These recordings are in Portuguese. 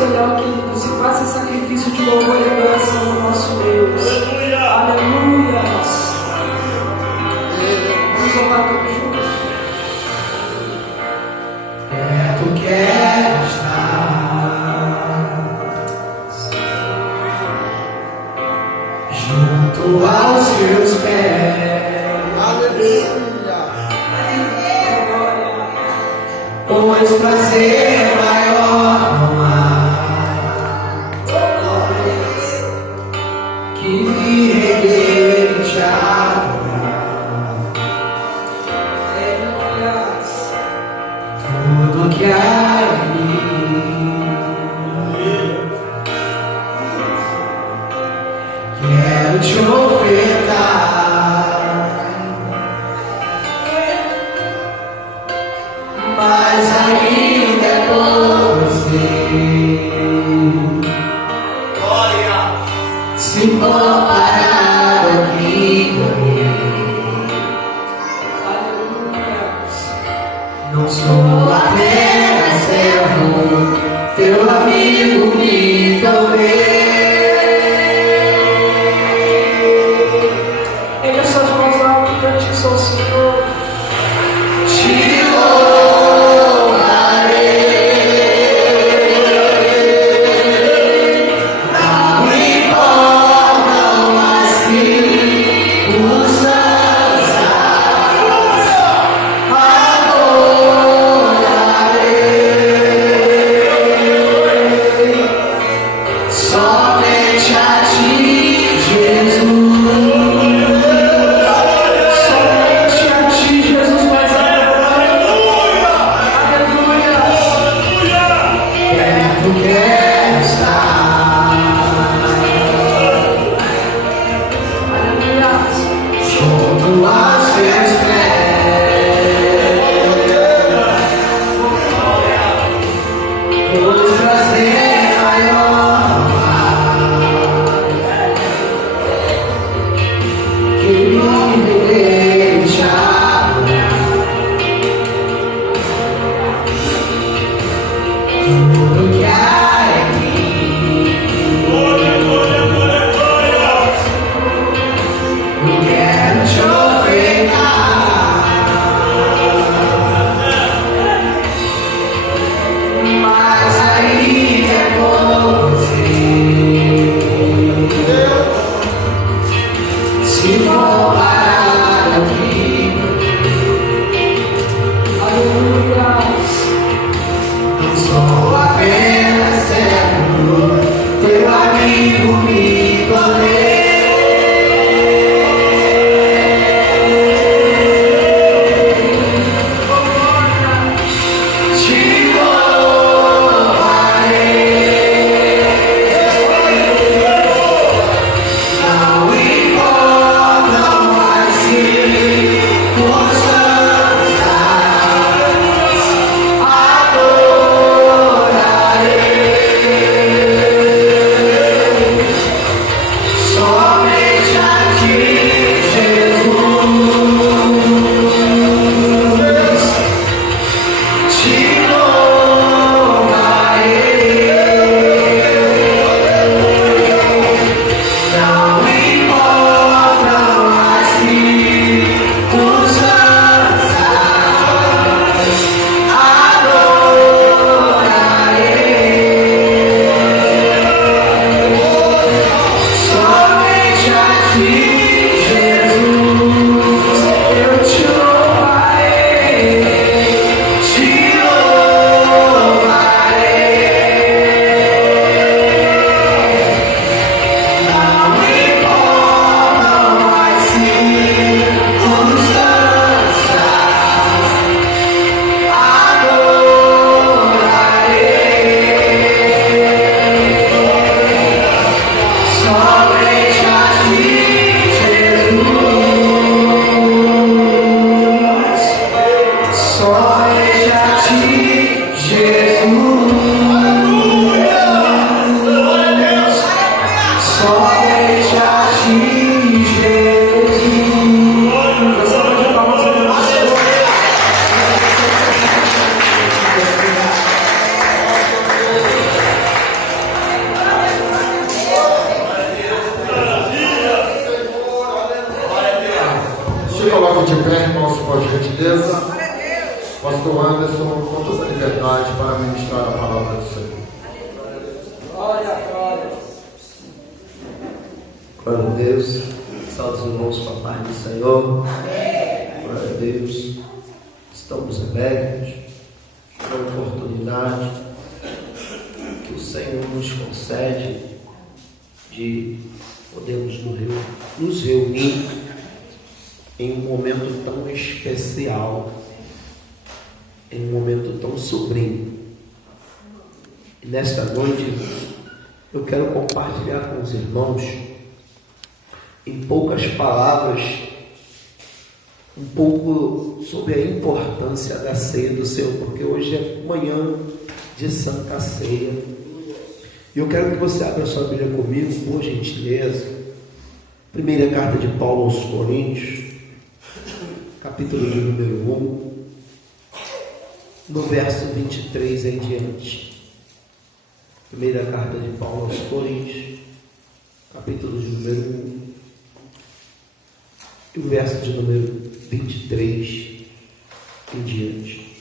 melhor, querido. Se faça esse sacrifício de louvor e adoração ao nosso Deus. Aleluia. Aleluia. Vamos orar todos juntos. Perto quero estar, junto aos seus pés. Aleluia. Pois prazer maior não há que viver e te adorar. Tudo que há em mim quero te ofertar. Mas ainda é por você. Se comparar aqui comigo, não sou apenas servo, teu amigo me tornei. Erga suas mãos alto e cante isso ao Senhor. Adorarei. Anderson com toda a liberdade para ministrar a palavra do Senhor. Glória. Glória a Deus. Salve os irmãos com a paz do Senhor. Glória a Deus. Estamos abertos pela oportunidade que o Senhor nos concede de podermos nos reunir em um momento tão especial, em um momento tão sublime. E nesta noite eu quero compartilhar com os irmãos, em poucas palavras, um pouco sobre a importância da ceia do Senhor, porque hoje é manhã de Santa Ceia. E eu quero que você abra sua Bíblia comigo, por gentileza. Primeira carta de Paulo aos Coríntios, capítulo de número 1, no verso 23 em diante. Primeira carta de Paulo aos Coríntios, capítulo de número 1, e o verso de número 23 em diante.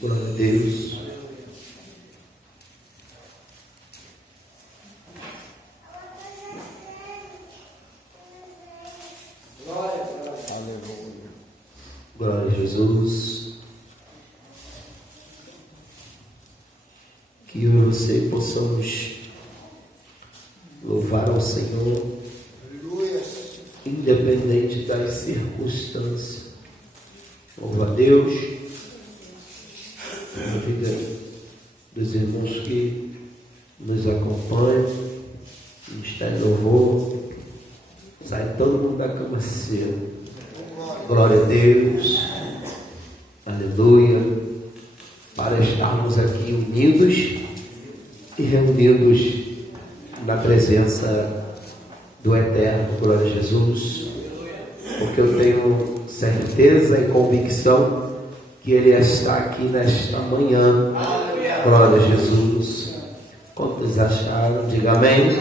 Glória a Deus. Glória a Jesus. Que eu e você possamos louvar ao Senhor, independente das circunstâncias. Louva a Deus na vida dos irmãos que nos acompanham. Ministério de Louvor. Sai todo mundo da cama cedo. Glória a Deus, aleluia, para estarmos aqui unidos e reunidos na presença do Eterno. Glória a Jesus, porque eu tenho certeza e convicção que Ele está aqui nesta manhã. Glória a Jesus. Quantos acharam? Diga amém.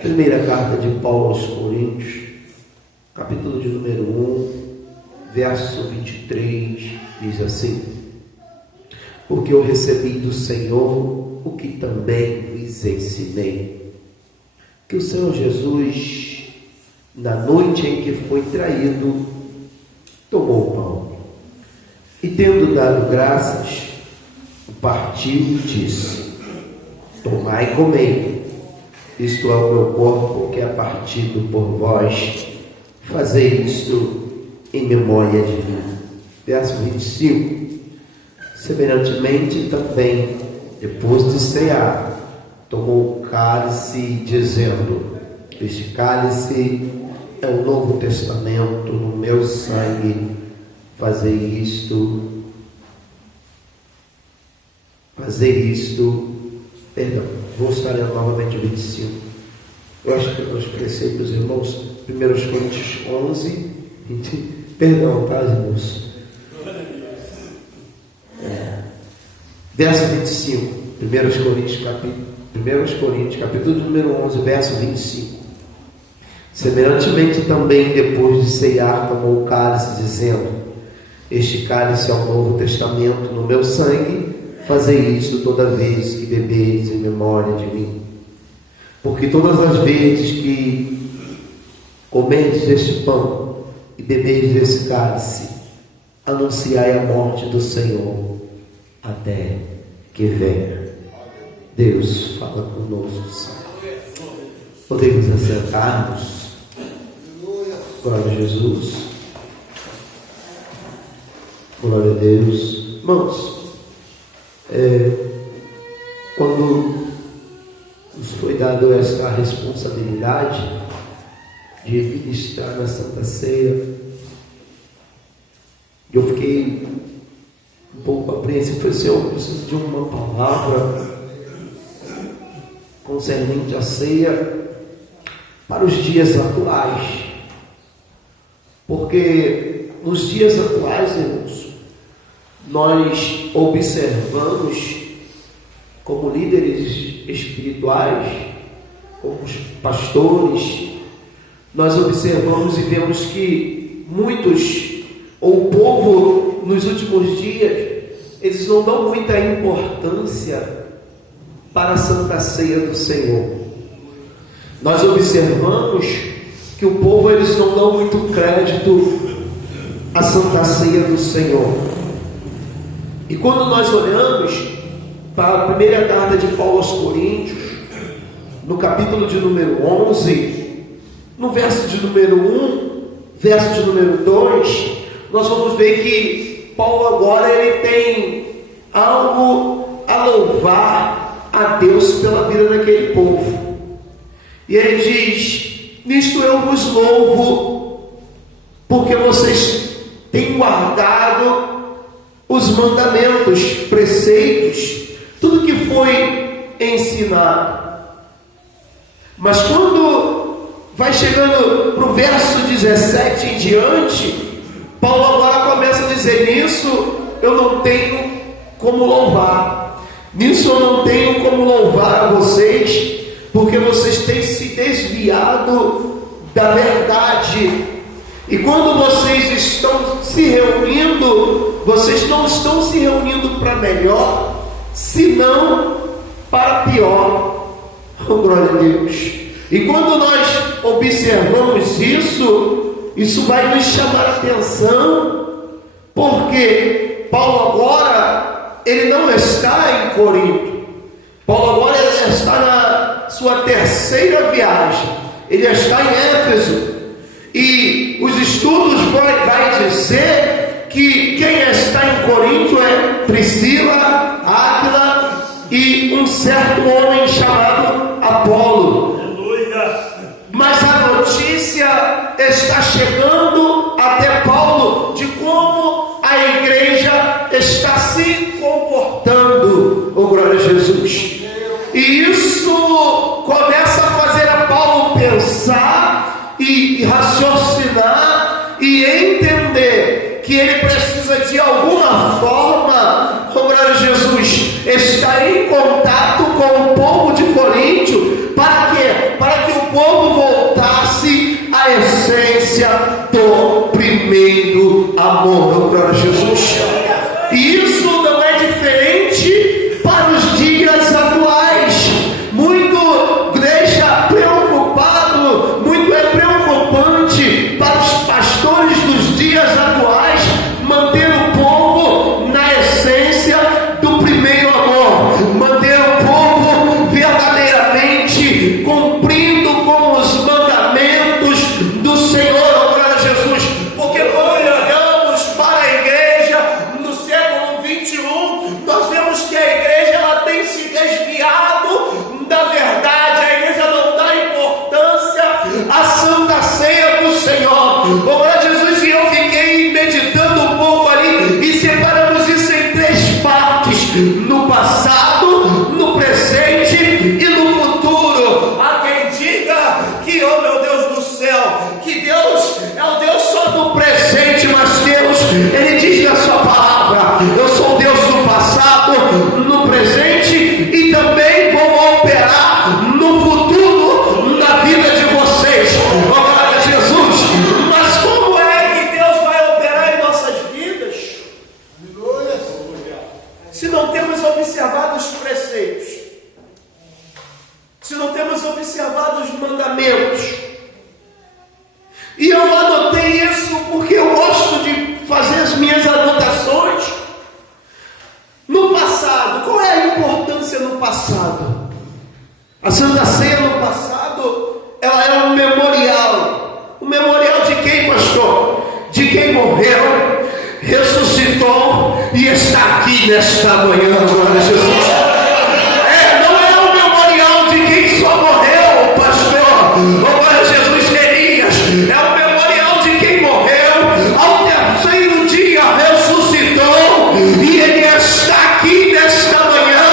Primeira carta de Paulo aos Coríntios, capítulo de número 1, verso 23, diz assim: porque eu recebi do Senhor o que também lhes ensinei, que o Senhor Jesus, na noite em que foi traído, tomou o pão, e tendo dado graças, o partiu e disse: tomai e comei, isto é o meu corpo que é partido por vós, fazei isto em memória de mim. Verso 25. Semelhantemente também, depois de cear, tomou o cálice, dizendo: este cálice é o Novo Testamento no meu sangue, fazei isto, perdão, vou estar lendo novamente o 25. Eu acho que os preceitos, irmãos, 1 Coríntios 11, 20, perdão, tá, irmãos? Verso 25, 1 Coríntios, capítulo número 11, verso 25. Semelhantemente também, depois de ceiar, tomou o cálice, dizendo: este cálice é o Novo Testamento no meu sangue, fazei isto toda vez que bebeis em memória de mim. Porque todas as vezes que comerdes este pão e bebeis desse cálice, anunciai a morte do Senhor até que venha. Deus fala conosco. Podemos assentar-nos. Glória a Jesus. Glória a Deus. Irmãos, quando nos foi dado esta responsabilidade de ministrar na Santa Ceia, eu fiquei um pouco apreensivo. Falei: Senhor, eu preciso de uma palavra concernente à ceia para os dias atuais, porque nos dias atuais, irmãos, nós observamos, como líderes espirituais, como pastores, nós observamos e vemos que muitos ou o povo nos últimos dias, eles não dão muita importância para a Santa Ceia do Senhor. Nós observamos que o povo, eles não dão muito crédito à Santa Ceia do Senhor. E quando nós olhamos para a primeira carta de Paulo aos Coríntios, no capítulo de número 11, no verso de número 1, verso de número 2, nós vamos ver que Paulo agora ele tem algo a louvar a Deus pela vida daquele povo. E ele diz: nisto eu vos louvo, porque vocês têm guardado os mandamentos, preceitos, tudo que foi ensinado. Mas quando vai chegando para o verso 17 em diante, Paulo agora começa a dizer: nisso eu não tenho como louvar, nisso eu não tenho como louvar a vocês, porque vocês têm se desviado da verdade. E quando vocês estão se reunindo, vocês não estão se reunindo para melhor, senão para pior. Oh, glória a Deus. E quando nós observamos isso vai nos chamar a atenção, porque Paulo agora, ele não está em Corinto. Paulo agora está na sua terceira viagem. Ele está em Éfeso. E os estudos vai dizer que quem está em Corinto é Priscila, Áquila e um certo homem chamado Apolo. Mas a notícia está chegando até Paulo de como a igreja está se comportando. Oh, glória a Jesus. E isso começa a fazer a Paulo pensar e raciocinar e entender que ele precisa de alguma forma, oh, glória a Jesus, estar em contato com o povo de Coríntio. Para quê? Para que o povo voltasse à essência do primeiro amor. Oh, glória a Jesus. E isso não é diferente para os dias atuais. Muito deixa preocupado, muito é preocupante para os pastores dos dias atuais manter o povo na essência do primeiro amor, manter o povo verdadeiramente cumprindo com os mandamentos do Senhor. Glória a Jesus. Porque quando olhamos para a igreja no século 21, nós vemos que a igreja ela tem se desviado da verdade. A igreja não dá importância à Santa Ceia do Senhor. Glória a Jesus. E eu fiquei meditando um pouco ali e separamos isso em três partes: no passado, no presente e no futuro. Há quem diga que, oh meu Deus do céu, que Deus é o Deus só do presente, mas Deus, Ele diz na sua palavra: eu sou Deus do passado, no presente e também vou operar no futuro na vida de vocês. Oh, glória a Jesus. Mas como é que Deus vai operar em nossas vidas se não temos observado os preceitos, se não temos observado os mandamentos? E eu anotei isso porque eu gosto de fazer as minhas anotações. No passado, qual é a importância no passado? A Santa Ceia no passado, ela é um memorial. Um memorial de quem, pastor? De quem morreu, ressuscitou e está aqui nesta manhã. Glória a Jesus. Não é um memorial de quem só morreu, pastor. Glória a Jesus. Elias é um memorial de quem morreu, ao terceiro dia ressuscitou e ele está aqui nesta manhã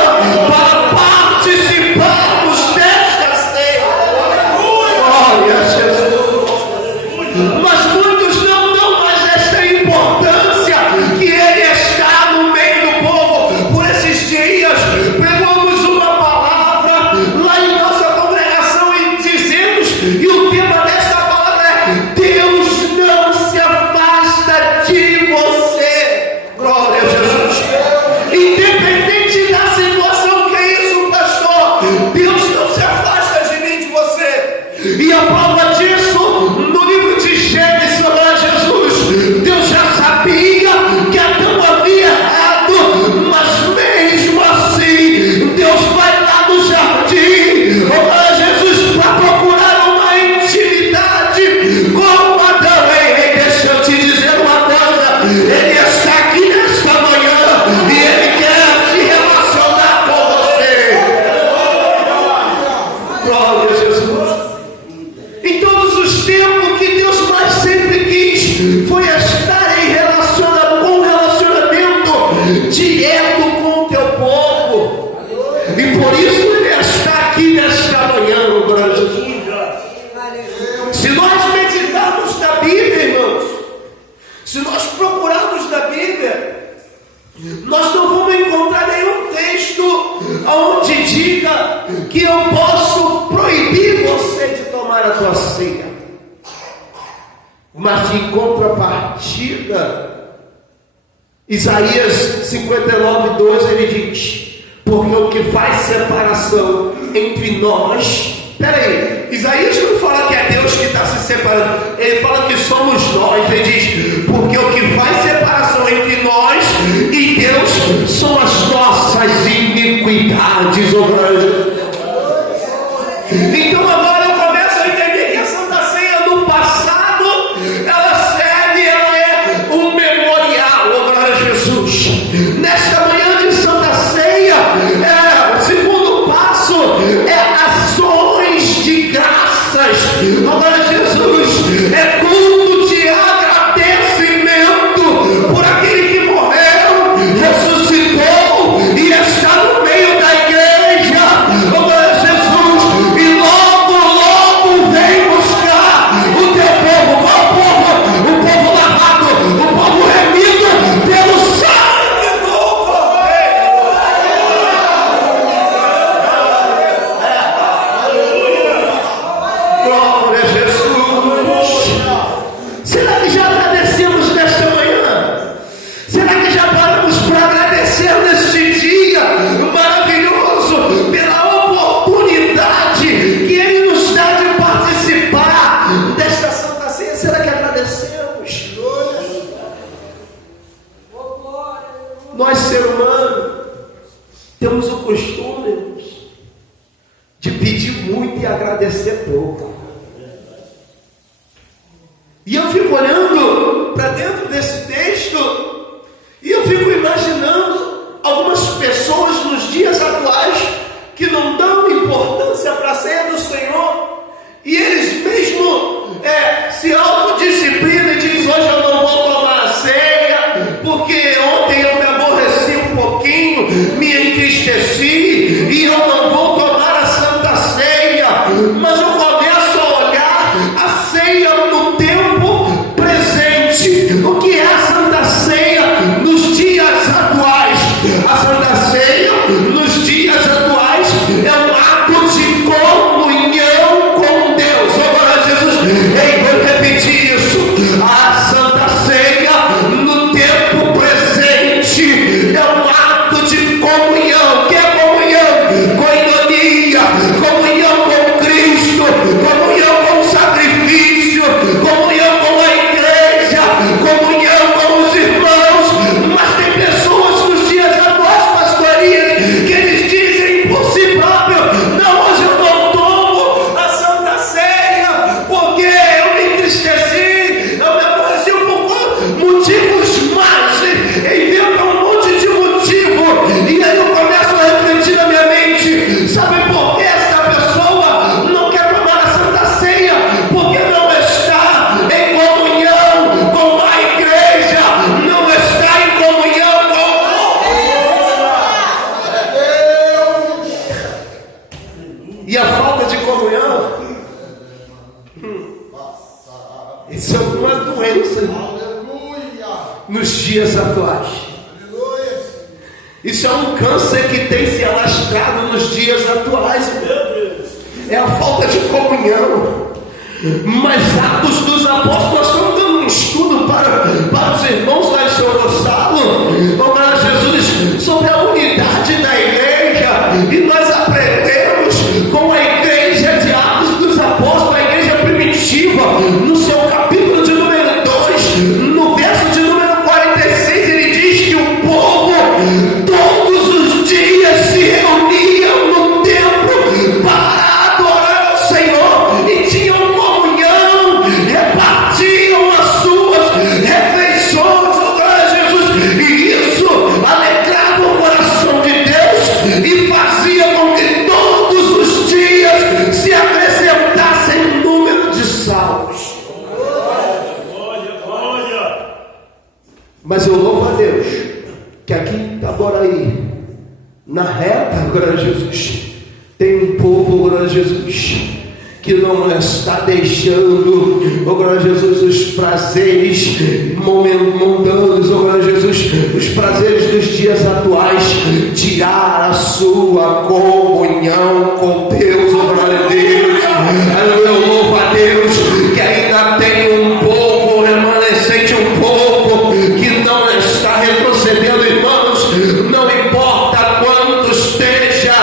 para participarmos desta ceia. Glória a Jesus. Mas muitos não dão mais esta importância que ele está no meio do povo. Por esses direto com o teu povo. E por isso ele está aqui nesta manhã, glória a Jesus. Se nós meditarmos na Bíblia, irmãos, se nós procurarmos na Bíblia, nós não vamos encontrar nenhum texto onde diga que eu posso proibir você de tomar a tua ceia. Mas em contrapartida, Isaías 59:2, ele diz: porque o que faz separação entre nós. Peraí, Isaías não fala que é Deus que está se separando, ele fala que somos nós. Ele diz: porque o que faz separação entre nós e Deus são as nossas iniquidades, ó grande. Então agora eu começo a entender que a Santa Ceia no passado, ela serve, ela é um memorial, ó glória a Jesus. Nesta manhã de Santa Ceia, o segundo passo é ações de graças, ó glória a Jesus. É culto de agradecimento por aquele que morreu, ressuscitou e está no meio da igreja, ó glória a Jesus. E logo, logo vem buscar o teu povo. Qual povo? O povo lavado, o povo remido pelo sangue do Cordeiro. Glória a Jesus. Será que já agradecemos nesta manhã? Será que já paramos para agradecer neste dia maravilhoso pela oportunidade que Ele nos dá de participar desta Santa Ceia? Será que agradecemos? Nós, ser humano, temos o costume, irmãos, de pedir muito e agradecer pouco. E eu fico olhando para dentro desse texto e eu fico imaginando algumas pessoas nos dias atuais que não dão importância para a ceia do Senhor, e eles mesmo se autodisciplinam e dizem: hoje eu não vou tomar a ceia porque ontem eu me aborreci um pouquinho, me entristeci e eu não vou tomar a Santa Ceia. Mas eu começo a olhar a ceia no tempo presente. O que é a Santa Ceia nos dias atuais? A Santa Ceia nos dias atuais é um ato de comunhão com Deus. Agora Jesus, vou repetir isso. A Santa Ceia no tempo presente é um ato de comunhão. Que é comunhão? Coinonia, comunhão com Cristo, comunhão com o sacrifício, comunhão com a igreja, comunhão com os irmãos. Mas tem pessoas nos dias atuais, pastoria, que eles dizem por si próprio: não, hoje eu não tomo a Santa Ceia porque eu me entristeci, eu me aborreci por motivos mais, inventa um monte de motivo. E aí eu começo a refletir na minha mente: sabe por que esta pessoa não quer tomar a Santa Ceia? Porque não está em comunhão com a igreja, não está em comunhão com o... E a falta de comunhão, isso é uma doença nos dias atuais. Isso é um câncer que tem se alastrado nos dias atuais. É a falta de comunhão. Mas Atos dos Apóstolos, nós estamos dando um estudo para os irmãos lá em São Gonçalo, para Jesus, sobre a unidade da igreja. E nós aprendemos com a igreja de Atos dos Apóstolos, a igreja primitiva, no seu capítulo de número 2, no verso de número 46, ele diz que o povo todos os dias se reuniam no templo para adorar ao Senhor e tinham comunhão, repartiam as suas refeições, glória a Jesus, e isso alegrava o coração de Deus e fazia com que todos os dias se acrescentassem o número de salvos. Mas eu louvo a Deus que aqui está Agora aí, na reta, glória a Jesus, tem um povo, glória a Jesus, que não está deixando, oh glória a Jesus, os prazeres mundanos, oh glória a Jesus, os prazeres dos dias atuais, tirar a sua comunhão com Deus, oh glória a Deus. Eu louvo a Deus, que ainda tem um povo remanescente, um povo que não está retrocedendo, irmãos. Não importa quanto esteja,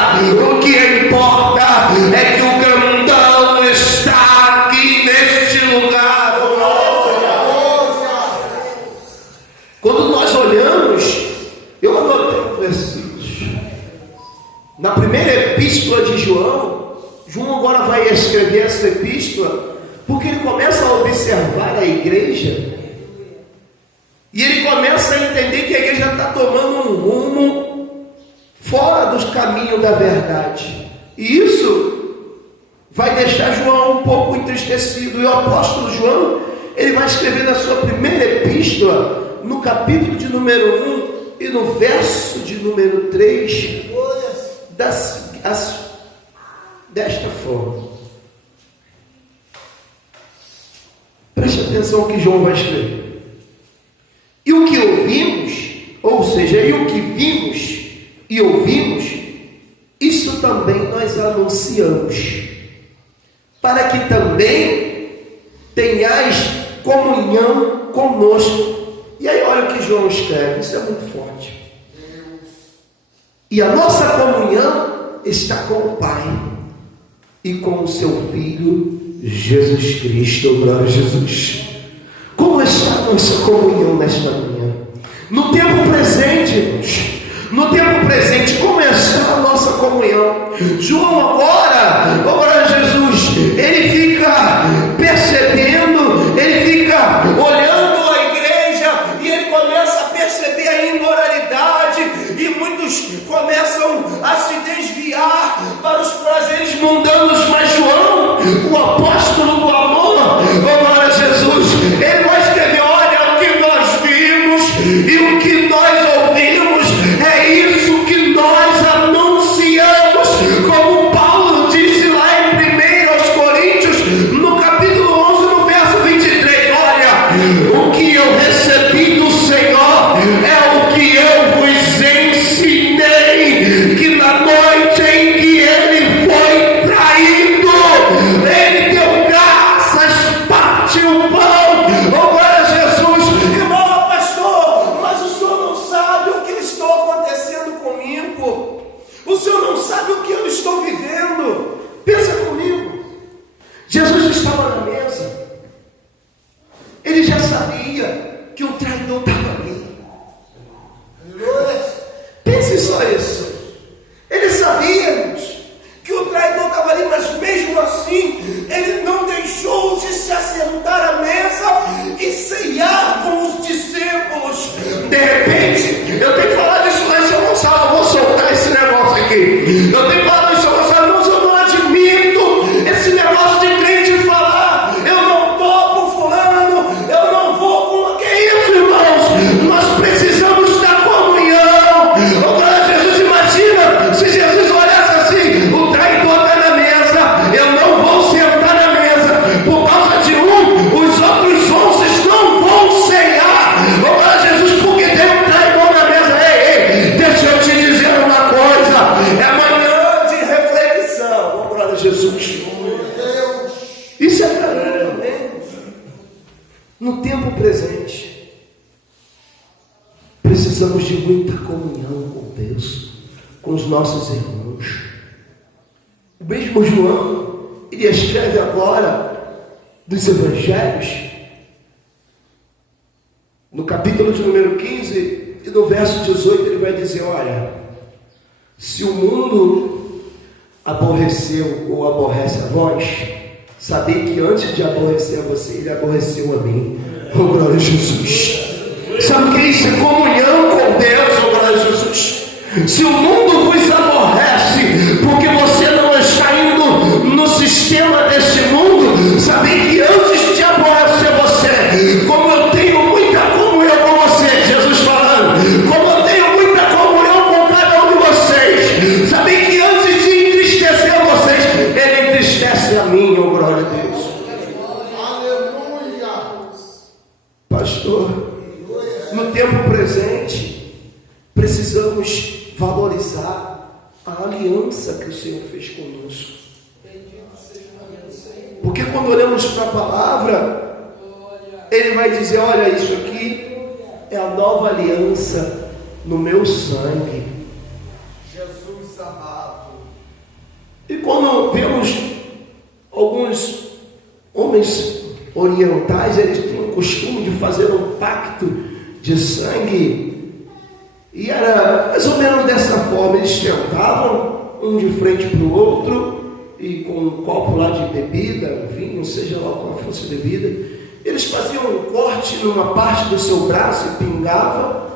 o que importa é que o grandão está aqui neste lugar. Quando nós olhamos, eu anotei versículos. Na primeira epístola de João agora vai escrever essa epístola, porque ele começa a observar a igreja, e ele começa a entender que a igreja está tomando um rumo fora dos caminhos da verdade, e isso vai deixar João um pouco entristecido. E o apóstolo João, ele vai escrever na sua primeira epístola, no capítulo de número 1 e no verso de número 3, desta forma. Preste atenção ao que João vai escrever. E o que ouvimos, ou seja, e o que vimos e ouvimos, isso também nós anunciamos, para que também tenhais comunhão conosco. E aí olha o que João escreve, isso é muito forte. E a nossa comunhão está com o Pai e com o seu Filho Jesus Cristo. Glória a Jesus. Como está a nossa comunhão nesta manhã? No tempo presente, irmãos, no tempo presente, como está a nossa comunhão? João agora, glória a Jesus, ele fica percebendo, ele fica olhando a igreja, e ele começa a perceber a imoralidade, e muitos começam a se desviar para os prazeres mundanos. Mas João, o apóstolo do amor, glória a Jesus, ele vai escrever: olha, o que nós vimos e o que nós ouvimos, é isso que nós anunciamos, como Paulo disse lá em 1 Coríntios, no capítulo 11, no verso 23, olha, o que eu recebi do Senhor é o que eu vos ensinei, que na noite em que ele foi traído, ele deu graças, partiu o pão, oh glória a Jesus. Irmão, pastor, mas o senhor não sabe o que está acontecendo comigo, o senhor não sabe o que eu estou vivendo. Pensa comigo, Jesus estava na mesa, ele já sabia que o traidor estava ali. Pense só isso, ele sabia que o traidor estava ali, mas mesmo assim ele não deixou de se assentar à mesa e ceiar com os discípulos. De repente, eu tenho que falar disso lá em São Gonçalo, eu vou soltar esse negócio aqui. Eu tenho que falar disso em São Gonçalo, irmãos, eu não admito esse negócio de crente falar: eu não toco fulano, eu não vou com... Que isso, irmãos? Nós precisamos da comunhão. Oh, glória a Jesus, imagina se Jesus olhasse assim: o traidor está na mesa, eu não vou sentar na mesa, por causa de os outros 11 não vão ceiar. Oh, glória a Jesus, porque tem um traidor na mesa. Ei, deixa eu te dizer uma coisa, é manhã de reflexão. Oh, glória a Jesus. Isso é para mim também. No tempo presente, precisamos de muita comunhão com Deus, com os nossos irmãos. O mesmo João, ele escreve agora dos Evangelhos, no capítulo de número 15 e no verso 18, ele vai dizer: olha, se o mundo aborreceu ou aborrece a vós, sabei que antes de aborrecer a você, ele aborreceu a mim. Oh, glória a Jesus. Sabe o que é isso? É comunhão com Deus, oh glória a Jesus. Se o mundo vos aborrece porque você não está indo no sistema deste mundo, sabe que antes de aborrecer você, como eu tenho muita comunhão com você, Jesus falando, como eu tenho muita comunhão valorizar a aliança que o Senhor fez conosco. Porque quando olhamos para a palavra, Ele vai dizer: olha, isso aqui é a nova aliança no meu sangue. Jesus amado. E quando vemos alguns homens orientais, eles tinham o costume de fazer um pacto de sangue, e era mais ou menos dessa forma. Eles sentavam um de frente para o outro, e com um copo lá de bebida, vinho, seja lá qual fosse a bebida, eles faziam um corte numa parte do seu braço e pingavam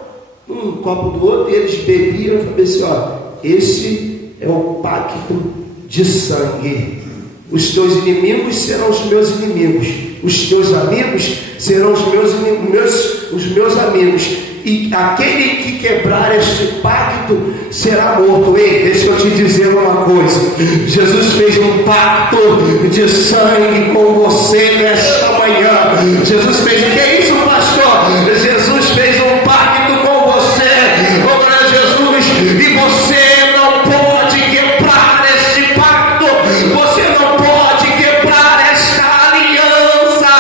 um copo do outro, e eles bebiam e falavam assim: ó, esse é o pacto de sangue. Os teus inimigos serão os meus inimigos, os teus amigos serão os meus amigos, e aquele que quebrar este pacto será morto. Ei, deixa eu te dizer uma coisa: Jesus fez um pacto de sangue com você nesta manhã. Jesus fez, o que é isso, pastor? Jesus fez um pacto com você, glória a Jesus, e você não pode quebrar este pacto, você não pode quebrar esta aliança.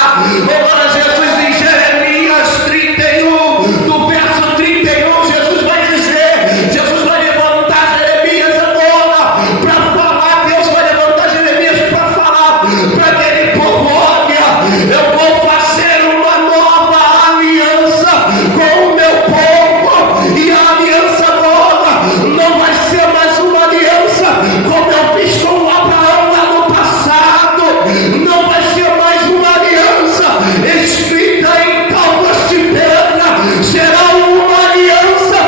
Glória a Jesus. Em Jeremias 31, do verso 31, Jesus vai dizer, Jesus vai levantar Jeremias agora para falar, Deus vai levantar Jeremias para falar para aquele povo: olha, eu vou fazer uma nova aliança com o meu povo, e a aliança nova não vai ser mais uma aliança como eu fiz com Abraão lá no passado, não vai ser mais uma aliança escrita em tábuas de pedra, será uma aliança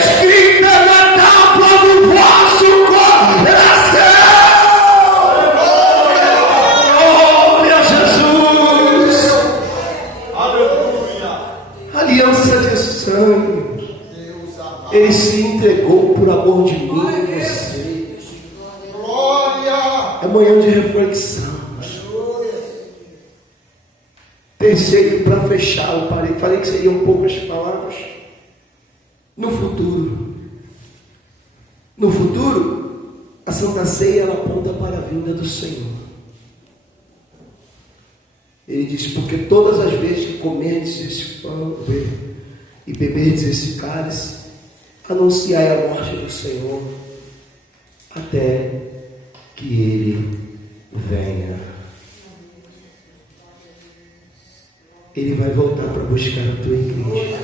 escrita na tábua do vosso coração. Glória a Jesus. Aleluia. Aliança de sangue. Deus amado. Ele se entregou por amor de mim e você. Glória. É manhã de reflexão. Terceiro, para fechar, eu falei que seriam poucas palavras. No futuro, a Santa Ceia ela aponta para a vinda do Senhor. Ele diz: porque todas as vezes que comerdes esse pão e beberdes esse cálice, anunciai a morte do Senhor até que Ele venha. Ele vai voltar para buscar a tua igreja.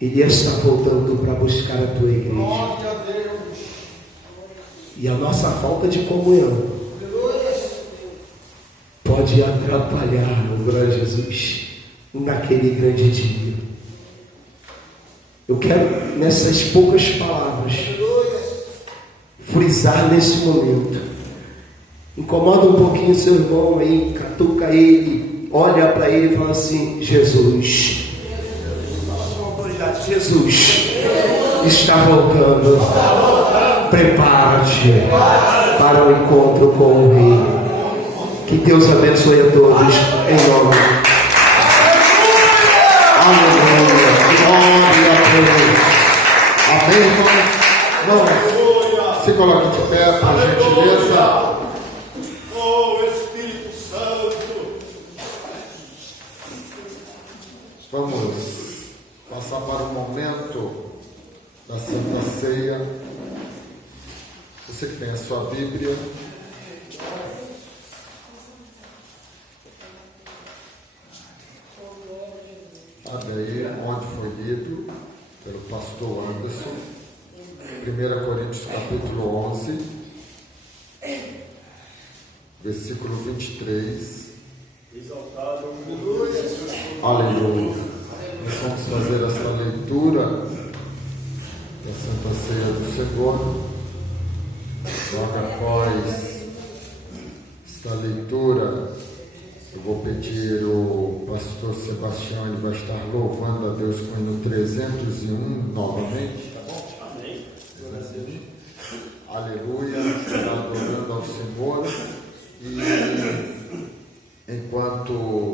Ele está voltando para buscar a tua igreja. Glória a Deus. E a nossa falta de comunhão pode atrapalhar, glória a Jesus, naquele grande dia. Eu quero, nessas poucas palavras, frisar nesse momento. Incomoda um pouquinho seu irmão aí, catuca ele, olha para ele e fala assim: Jesus, Jesus está voltando. Prepara-te para o encontro com o Rei. Que Deus abençoe a todos, em nome. Aleluia. Glória a Deus. Amém, irmão? Vamos. Se coloque de pé, por gentileza. Oh, Espírito Santo. Vamos passar para o momento da Santa Ceia. Você que tem a sua Bíblia, abre aí onde foi lido pelo pastor Anderson, 1 Coríntios capítulo 11, versículo 23. Exaltado. Aleluia. Nós vamos fazer essa leitura da Santa Ceia do Senhor. Logo após esta leitura, eu vou pedir o pastor Sebastião, ele vai estar louvando a Deus com o hino 301 novamente. Tá bom? Amém. Aleluia. Estará adorando ao Senhor. E enquanto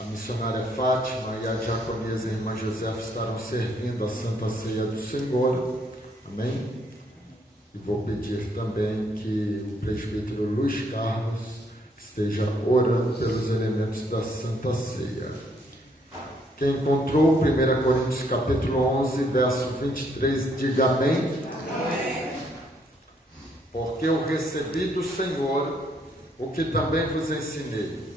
a missionária Fátima e a diaconisa e a irmã Josefa estarão servindo a Santa Ceia do Senhor. Amém? E vou pedir também que o presbítero Luiz Carlos esteja orando pelos elementos da Santa Ceia. Quem encontrou 1 Coríntios capítulo 11, verso 23, diga amém. Amém. Porque eu recebi do Senhor o que também vos ensinei,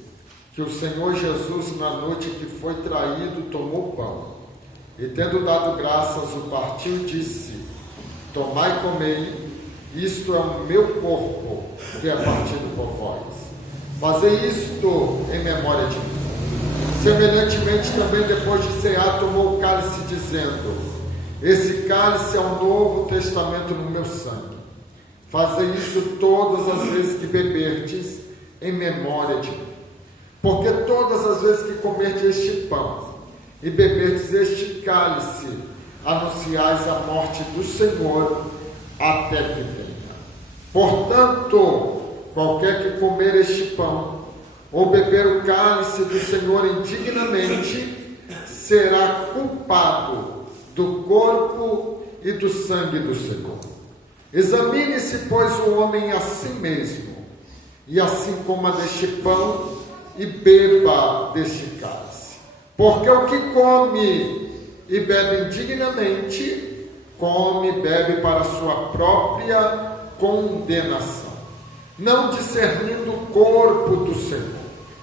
que o Senhor Jesus, na noite que foi traído, tomou pão, e tendo dado graças, o partiu e disse: tomai e comei, isto é o meu corpo, que é partido por vós. Fazei isto em memória de mim. Semelhantemente também, depois de cear, tomou o cálice, dizendo: esse cálice é o novo testamento no meu sangue. Fazei isso todas as vezes que beberdes, em memória de mim. Porque todas as vezes que comerdes este pão e beberdes este cálice, anunciais a morte do Senhor até que venha. Portanto, qualquer que comer este pão ou beber o cálice do Senhor indignamente, será culpado do corpo e do sangue do Senhor. Examine-se, pois, o homem a si mesmo, e assim coma deste pão e beba deste cálice. Porque o que come e bebe indignamente, come e bebe para sua própria condenação, não discernindo o corpo do Senhor.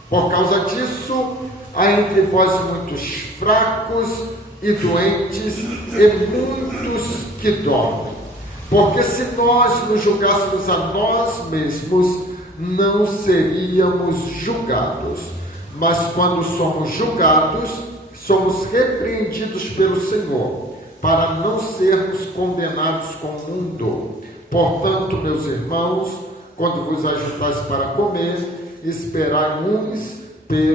Por causa disso, há entre vós muitos fracos e doentes, e muitos que dormem. Porque se nós nos julgássemos a nós mesmos, não seríamos julgados. Mas quando somos julgados, somos repreendidos pelo Senhor, para não sermos condenados com o mundo. Portanto, meus irmãos, quando vos ajuntais para comer, esperai uns